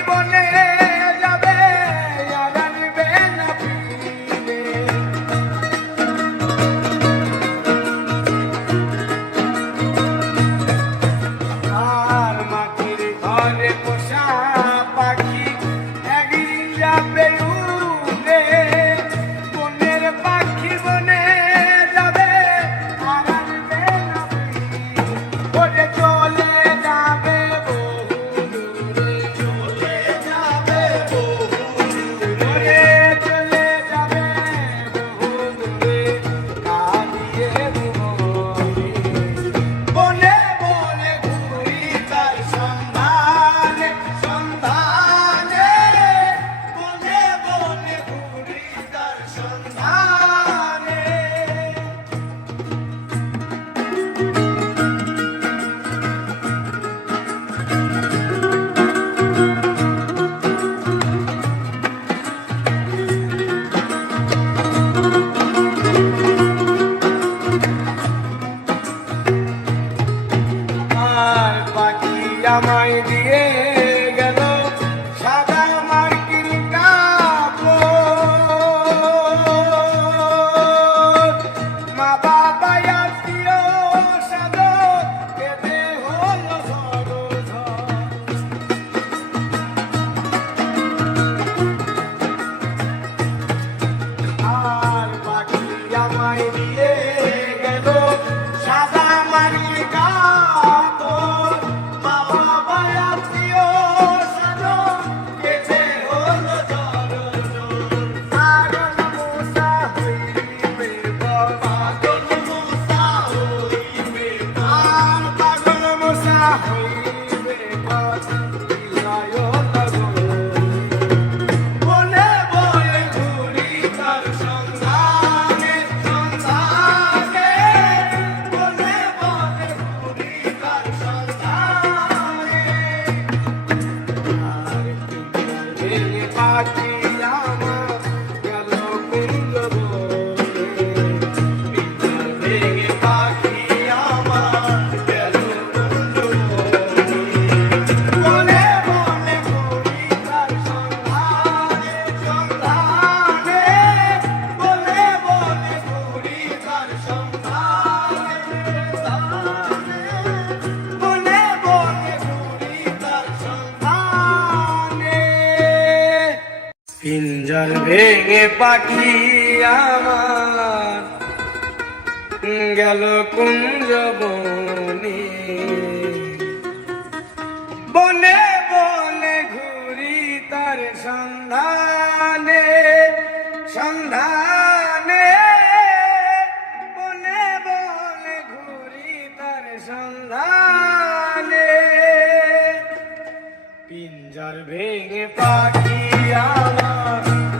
বনে যাবে আর আনবে না ফিরে। আর মাটির ঘরে পোষা পাখি একদিন যাবে উড়ে, বনের পাখি বনে যাবে আর আনবে না ফিরে। ওরে চলে যাবে বহু দূরে, চলে যাবে বহু দূরে, চলে যাবে বহু দূরে, কাঁদিয়ে মনে। বনে বনে ঘুরি তার সন্ধানে, সন্ধানে, বনে বনে ঘুরি তার সন্ধানে। আর পাখি আমায় দিয়ে গেল সাদা মার্কিন কাপড়। মা বাবা আত্মীয় স্বজন কেঁদে হলো ঝড়। আর পাখি আমায় দিয়ে গেল সাদা মার্কিন কাপড়। মা বাবা আত্মীয় স্বজন কেঁদে হলো ঝড়। পাগল মূসা হইবে বল, পাগল মূসা হইবে বল, পাগল মূসা হইবে বল, বিলয় বনে বনে ঘুরি তার সন্ধানে, সন্ধানে, বনে বনে ঘুরি তার সন্ধানে। আর পিঞ্জরে পাখি আমার গেল কুঞ্জ বনে, পিঞ্জরে পাখি আমার গেল কুঞ্জ বনে, বনে বনে ঘুরি তার সন্ধানে, সন্ধানে, বনে বনে ঘুরি তার সন্ধানে, সন্ধানে, বনে বনে ঘুরি তার সন্ধানে। পিঞ্জর ভেঙে পাখি আমার গেল কুঞ্জ বনে, বনে বনে ঘুরি তার সন্ধানে, সন্ধানে, বনে বনে ঘুরি তার সন্ধানে। পিঞ্জর ভেঙে পাখি আমার